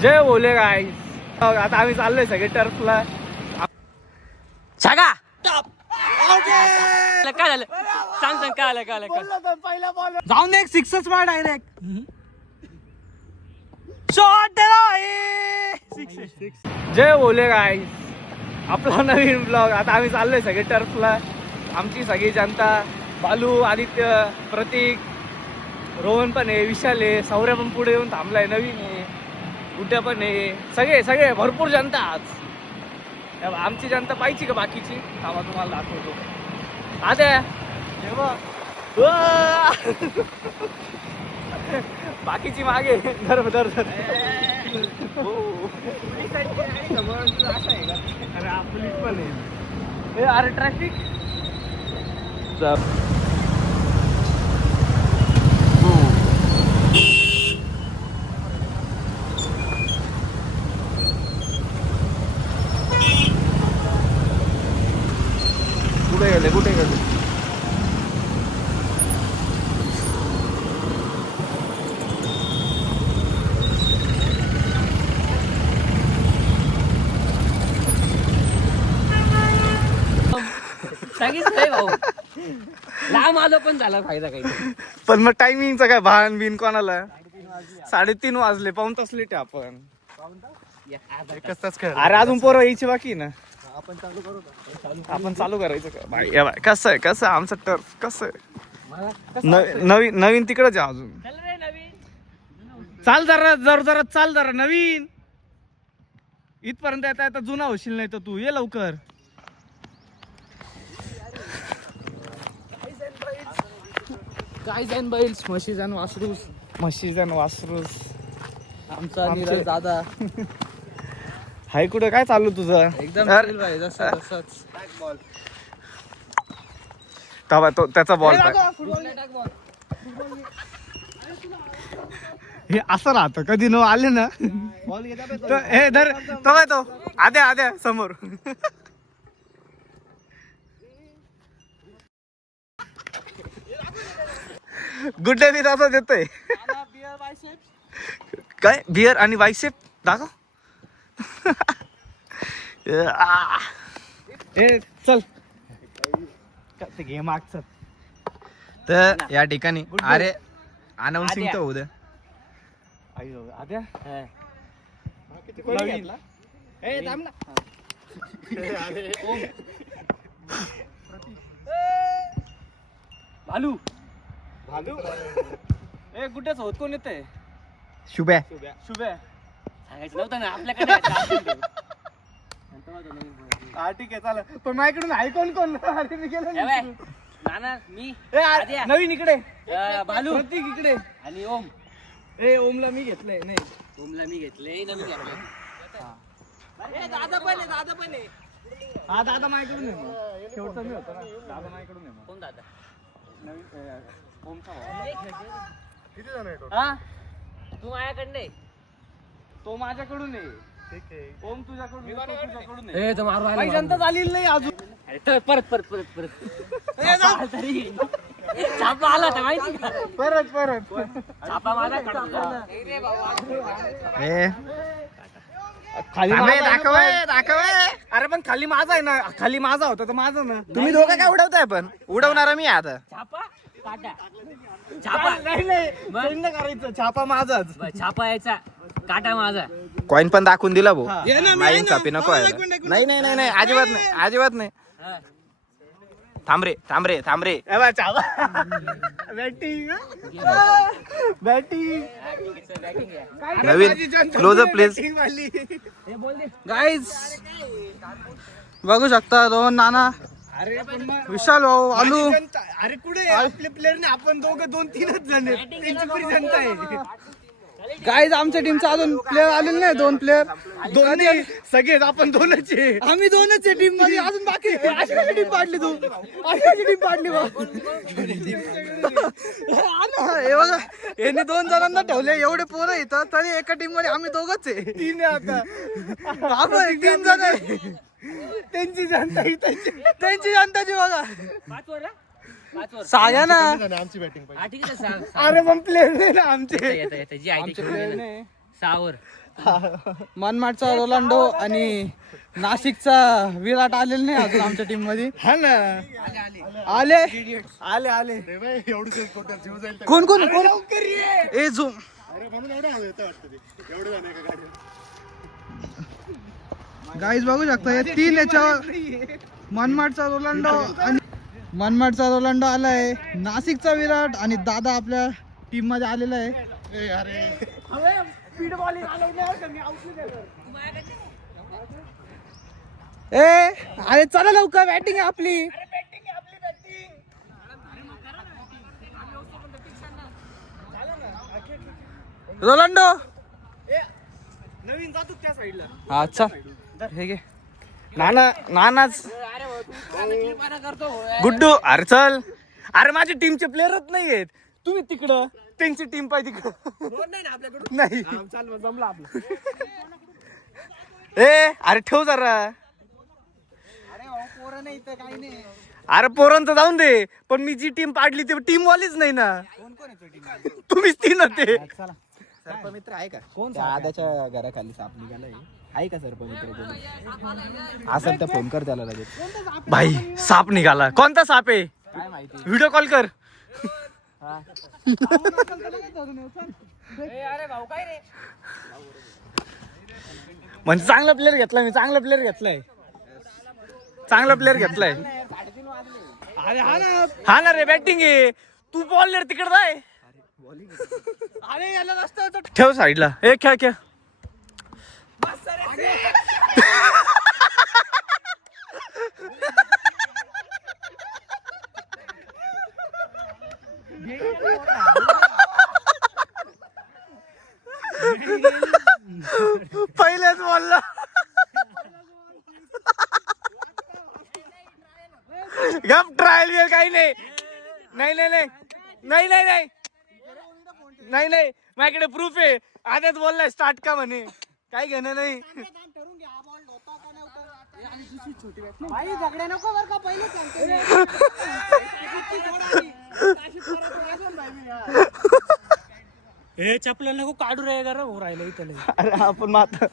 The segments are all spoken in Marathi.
जय बोले काय आता आम्ही चाललोय सगळे टर्फला. छागा काय झालं सांग काय आलं पहिला बॉल जाऊन एक सिक्सच मार डायरेक्ट. शॉट जय बोले काय आपला नवीन ब्लॉग. आता आम्ही चाललोय सगळे टर्फला. आमची सगळी जनता, बालू, आदित्य, प्रतीक, रोहन पण आहे, विशाल आहे, सौर्य पण पुढे येऊन थांबलाय, नवीन आहे, गुड्या पण आहे, सगळे भरपूर जनता आज. आमची जनता पाहिजे का बाकीची? थांबा तुम्हाला दाखवतो. आद्या बाकीची मागे धर धर धर. अरे पोलीस पण आहे. अरे ट्रॅफिक कुठे गेले भाऊ लांब आलो पण झाला फायदा काही. पण मग टायमिंगचा काय भान बिन कोणाला? 3:30 वाजले, पाऊण तास लेट आहे आपण. अरे अजून पोरं यायची बाकी ना. आपण चालू करायचं का भाई? कसं आहे आमचं टर्फ कसं आहे? नवीन तिकडच आहे अजून. चाल जरा चाल जरा नवीन. इथपर्यंत येता जुना होशील, नाही तर तू ये लवकर. काय जाईन बैल म्हशीजन वासरूस आमचा नीरज दादा हाय. कुठं काय चालू तुझं? एकदम तो त्याचा बॉल हे असं राहतं. कधी न आले ना हे धर तो आद्या समोर. गुड्डे बी तसं देतोय. काय बियर आणि बायसेप दाखव. चल ते घे मागचं. तर या ठिकाणी अरे अनाउन्सिंग तर होऊ दे. आद्या भालू गुड्ड्याच होत कोण येतंय? शुभ्या सांगायचं नव्हतं ना आपल्याकडे. हा ठीक आहे चालेल. पण माझ्याकडून आहे कोण? अरे मी गेलो नाना मी नवीन इकडे भालू प्रतीक इकडे आणि ओम. ओमला मी घेतलंय. नाही ओमला मी घेतलंय नवीन घेतलंय. दादा पण आहे. हा दादा माझ्याकडून आहे. शेवटचा मी होतो ना. दादा माझ्याकडून आहे. कोण दादा? नवीन ओमचा किती जण आहे? हा तू माझ्याकडे तो माझ्याकडून आहे. ठीक आहे. ओम तुझ्याकडून मारू जनता झालेली नाही अजून. अरे परत तरी छापा आला तर माहिती का? परत छापा माझा खाली दाखव. अरे पण खाली माझा आहे ना. खाली माझा होता तर माझा ना. तुम्ही दोघं काय उडवताय? पण उडवणारा मी आता. छापा काटा छापा नाही करायचं. छापा माझाच. छापा यायचा काटा माझा. कॉइन पण दाखवून दिला भाऊ. नाही चापी नको आहे. नाही अजिबात नाही. थांब रे बॅटिंग नवीन क्लोजअप प्लीज. गाईज बघू शकता रोहन नाना, विशाल भाऊ, आलू. अरे कुठे आपले प्लेअर नाही. आपण दोघं 2-3च जण त्यांची जनता आहे. गाईज आमच्या टीमचा अजून प्लेअर आलेले नाही. 2 प्लेअर दोन सगळेच आपण 2च आहे. आम्ही 2च आहे टीम मध्ये. अजून बाकी अशी टीम पाडली तू. अशी टीम पाडली हे बघा. यांनी 2 जणांना ठेवले. एवढे पोरं येतात तरी एका टीम मध्ये आम्ही 2च आहे. 3 आहे आता. आपण 3 जण आहे. त्यांची जनताची बघा. सांगा ना. आमची बॅटिंग हा ठीक आहे सहा अरे पण प्लेअर नाही ना आमचे. येतं जी आहे ते खेळून घे ना. सहावर मनमाडचा रोलांडो आणि नाशिकचा विराट आलेला नाही अजून आमच्या टीम मध्ये. हा ना. आले आले आले. एवढं जीव जाईल कोण कोण लवकर ये. ए झूम. अरे म्हणून एवढं हवं येतं वाटतं ते एवढं जाणे का गाडी. गाईज बघू शकता हे 3 याच्यावर मनमाडचा रोलांडो आलाय, नाशिकचा विराट आणि दादा आपल्या टीम मध्ये आलेला आहे. अरे चला लवकर बॅटिंग आहे आपली. रोलांडो नवीन जातो त्या साईडला. अच्छा हे घे. नानाच गुड्डू. अरे चल. अरे माझी टीमचे प्लेयरच नाही आहेत. तुम्ही तिकडं त्यांची टीम पाहिजे तिकडं. नाही जमलं आपलं. ए अरे ठेव जरा. अरे पोरांचं जाऊन दे, पण मी जी टीम पाडली ते टीम वालीच नाही ना. तुम्हीच ती ना ते. सर्पमित्र आहे का? कोण आदाच्या घराखाली साप निघालाय आहे का सर्पमित्र? असेल तर फोन कर त्याला लगेच. भाई साप निघाला. कोणता साप आहे? काय माहिती. व्हिडिओ कॉल कर. म्हणजे चांगला प्लेअर घेतलाय मी. चांगला प्लेअर घेतलाय. अरे हा ना रे बॅटिंग आहे. तू बॉलर तिकडे जाय. अरे याला रस्ता ठेव साईडला. ए खेळ खेळ. पहिलेच बोलला. गप ट्रायल वेळ काही नाही. नाही माझ्याकडे प्रूफ आहे. आधीच बोललाय स्टार्ट का म्हणे. काय घेणं नाही. हे चपला नको काढू रे जरा हो राहिलं इथं. अरे आपण माता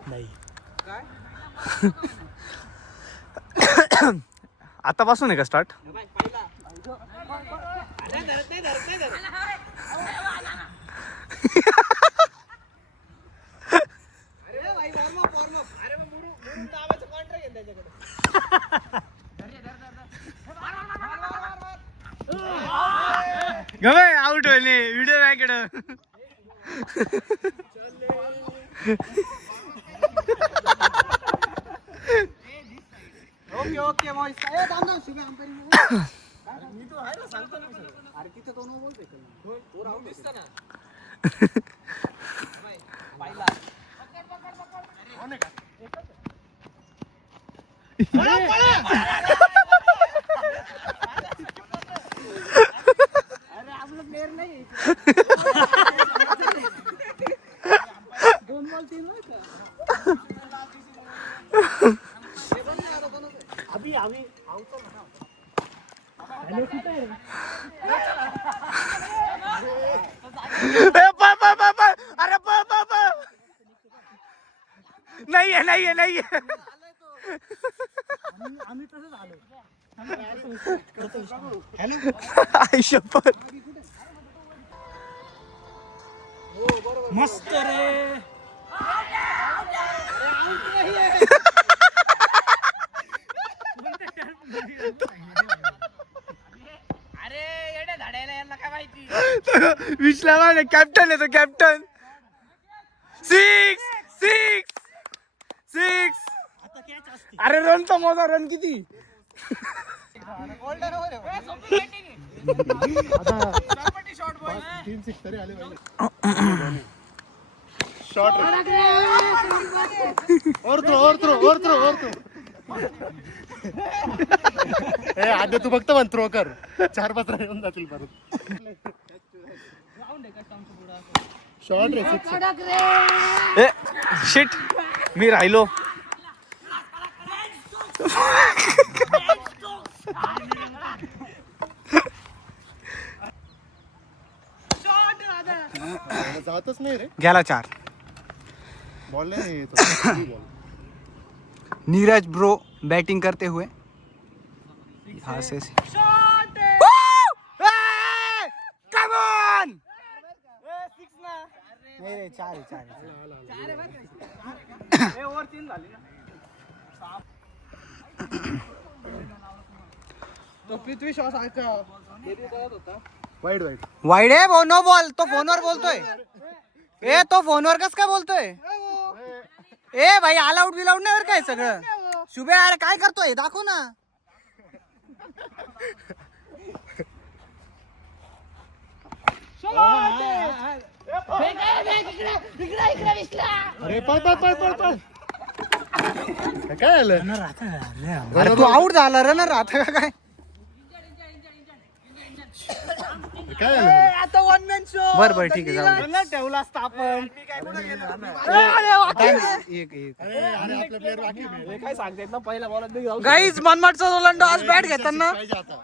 नाही आतापासून आहे का स्टार्ट? गवे आउट होईल व्हिडिओ माझ्याकडं. ओके अरे नाहीये. आई शपथ. मस्त रे. विश्ला कॅप्टन आहे तो. कॅप्टन 6. अरे रनचा मोजा. रन किती? शॉट और थ्रो. ए आधी तू फक्त म्हण थ्रो कर. 4-5 रन येऊन जातील परत. शॉट रे 6. ए शिट मी राहिलो. जातच नाही रे गेला 4. बॉल नाही येत. नीरज ब्रो बैटिंग करते हुए यहाँ से कम ऑन नहीं रे 4 ओव्हर 3 झाली ना. तो पृथ्वी शॉ सारखा वाईट वाईट वाईड आहे भाऊ. No ball. तो फोनवर बोलतोय. ए तो फोनवर कस काय बोलतोय? ए भाई ऑल आउट बिल आउट नाही बरं काय सगळं. शुभे अरे काय करतोय दाखव ना. अरे पळ पळ पळ पळ पळ काय आलं अरे तू आउट झाला रनर राहता का काय? काय आलं बर बर ठीक आहे जाऊ दे. रनर ठेवला असता आपण. एक एक अरे आपला प्लेअर बाकी आहे. हे काय सांगतायत ना पहिल्या बॉलात गाईज मनमाडचा रोनाल्डो आज बॅट घेताना पाहिजे आता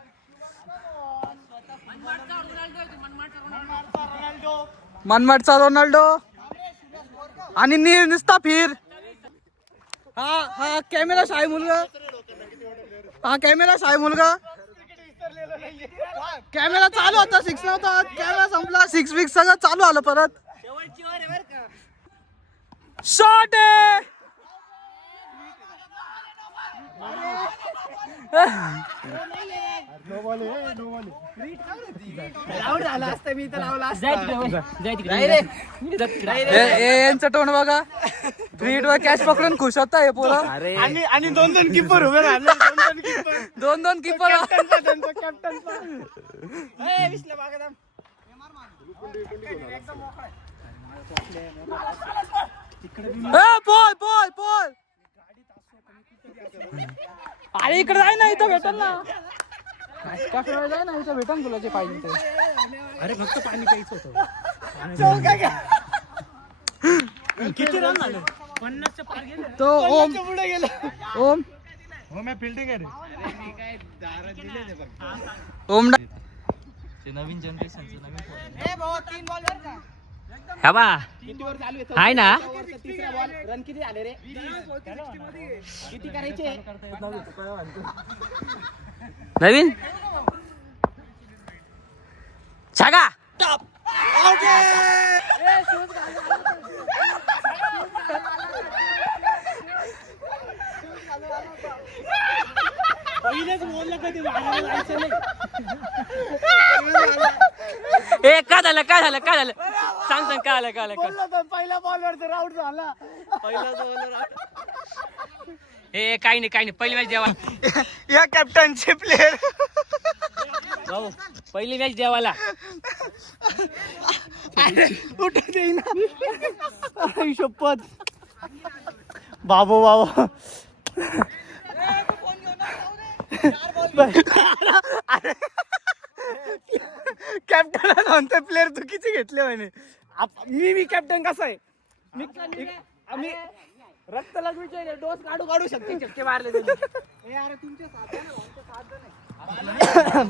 मनमाडचा रोनाल्डो आणि नुसता फिर. हा हा कॅमेरा शाही मुलगा. हा कॅमेरा शाही मुलगा. कॅमेरा चालू होता 6 नव्हता. कॅमेरा संपला 6 फिक्स सगळं चालू आलं परत. शॉट आहे. नो बॉल आहे नो बॉल आउट झाला असता मी तर लावला असता. यांचं तोंड बघा. फ्रीट वर कॅच पकडून खुश होता हे पोरं. आणि 2 किपर उभे राहिले. 2 keeper. 2 keeper. Captain ball ball ball. अरे इकडे जाय ना इथं भेटल ना. जाय ना इथं भेटल तुला जे पाहिजे ते. अरे फक्त पाणी प्यायचं होतं. किती रन झाले? 50च्या पार गेले. तो ओम पुढे गेला. ओम हो मैं फील्डिंग आहे रे ओम नवीन जनरेशनचं हा बा हाय ना. तिसरा बॉल रन किती झाले रे? किती करायचे? नवीन छागा पहिलेच बोललं कधी बाहेर जायचं नाही. ए काय झालं काय झालं काय झालं सांग सांग काय आलं काय आलं बोललो तर पहिल्या बॉलवर तर आउट झाला. ए काही नाही पहिली मॅच देवा या कॅप्टनचे प्लेअर. भाऊ पहिली मॅच देवाला उठत येईना. शपथ बाबू बाबू. कॅप्टन म्हणतोय प्लेअर चुकीचे घेतले म्हणे. मी कॅप्टन कसा आहे? आम्ही रक्त लगवीचे डोस काढू शकते. चटके मारले त्यांनी.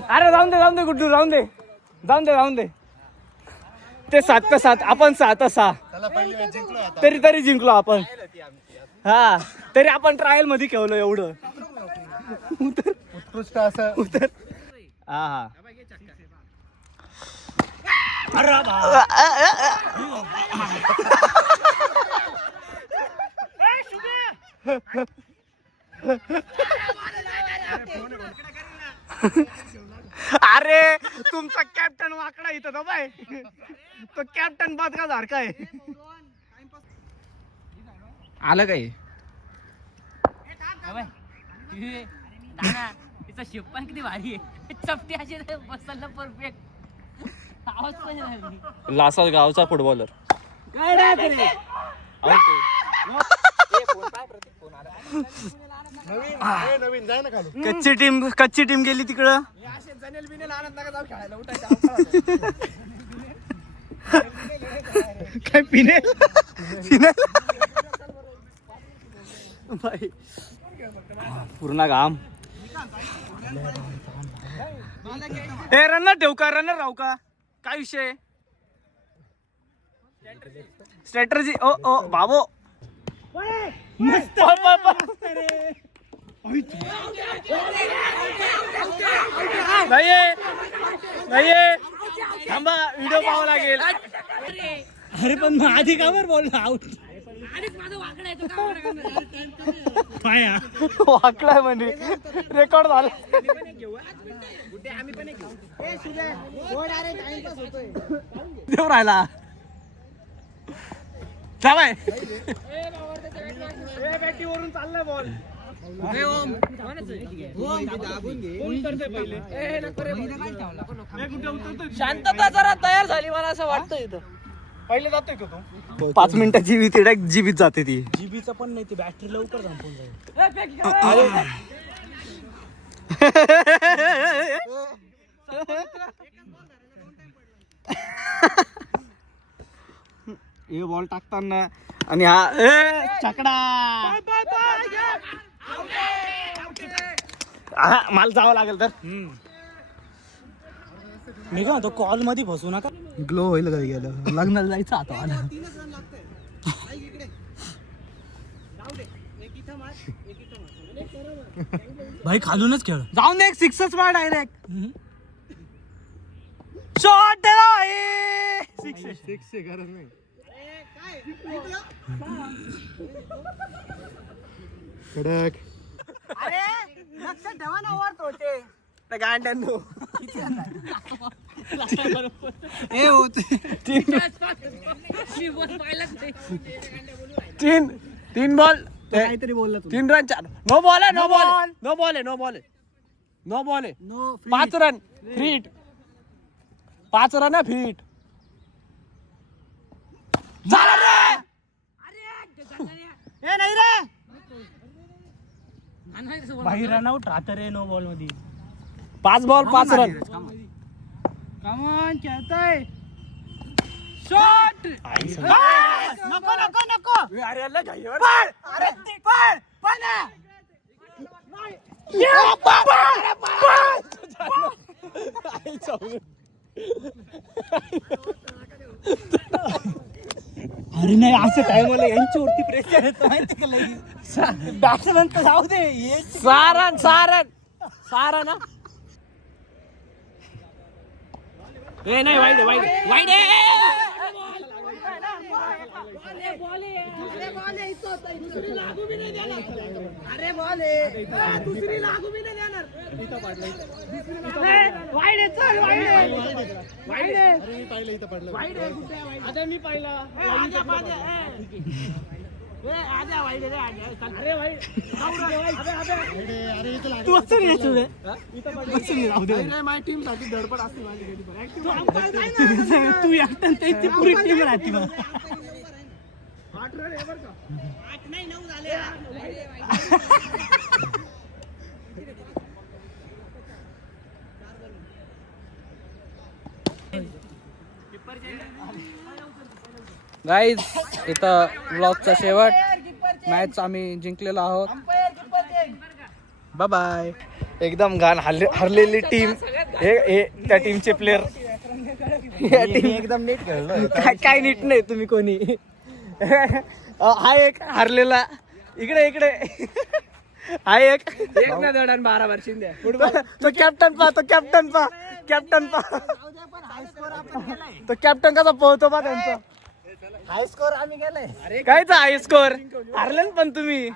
अरे जाऊन दे गुड्डू जाऊन दे. ते 7-7 आपण 6-6 त्याला पहिली मॅच जिंकलो आता तरी जिंकलो आपण. हा तरी आपण ट्रायल मध्ये खेळलो एवढं. उत्कृष्ट असं हा अरे तुमचा कॅप्टन वाकडा इथं तो बाय. तो कॅप्टन बदका सारखा आहे. आलं काय? तिचा शेप पण किती भारी आहे. चपटी अशी बसायला परफेक्ट. आवाज पण नाही. लासा गावचा फुटबॉलर. काय रे नवीन जाय ना खालून कच्ची टीम गेली तिकडं. काय पिणे भाई पूर्ण घाम. ए रनर ठेवू का, रनर राहू का, काय विषय. स्ट्रॅटर्जी. ओ ओ बाबो मस्त. नाही थांबा, व्हिडिओ पाहावा लागेल. अरे पण मग आधी का बरं बोलला आऊट. वाकडाय म्हणजे रेकॉर्ड झालं. देव राहिला चालाय. बॅटीवरून चाललाय बॉल. शांतता जरा तयार झाली मला असं वाटतं इथं. पहिले जातोय का तू. 5 मिनिटाची जीवित जाते ती. जीबीचं पण नाही, ती बॅटरी लवकर संपून जाईल. हे बॉल टाकताना आणि हा चकडा. मला जावं लागेल तर. मी का तो कॉल मध्ये फसू नका. ग्लो होईल कधी गेलं. लग्नाला जायचं आता मला. भाई खालूनच खेळ. जाऊन एक सिक्सच मार डायरेक्ट. शॉट सिक्स गरज नाही. कडक. अरे लक्ष ठेवा ना वर तोटे. गांड्यांनो तीन बॉल काहीतरी बोलला तू. 3 रन 4. नो बॉल आहे. नो बॉल आहे. 5 रन फिट. 5 रन आहे फिट. झालं रे. ए नाही रे भाई, रनआउट राहतं रे नो बॉल मध्ये. 5 बॉल 5 रन. कमॉन खेळतोय. शॉट. नको नको नको. अरे अल्ला घाईवर. अरे पळ पळ ना. अरे नाही, असं काय मला यांच्यावरती प्रेशर येतं माहिती का लगेच. बॅट्समॅन तर जाऊ दे. सारा ना. ए नाही, वाईड आता मी पाहिला. तू असं नाही यायचं रे. माझ्या टीम साठी धडपड असते माझी. तू एकटा त्यांची पुरी टीम राहते मग. 8 रन आहे बरं का. 8 नाही 9 झाले. गाईज इथं ब्लॉगचा शेवट. मॅच आम्ही जिंकलेलो आहोत. Bye bye. एकदम घाण हरलेली टीम. हे त्या टीमचे प्लेयर एकदम नीट खेळलो. काय नीट नाही तुम्ही कोणी. हा एक हरलेला. इकडे हा एक ना दडान 12 वर्षी द्या. तो कॅप्टन पा तो कॅप्टन कसा पोहतो पा त्यांचा. हाय स्कोर आम्ही गेलाय. कायचा हाय स्कोर. हरले पण तुम्ही.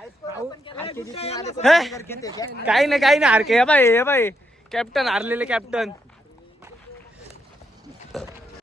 काही नाही हरके. हे बाई कॅप्टन हरलेले कॅप्टन.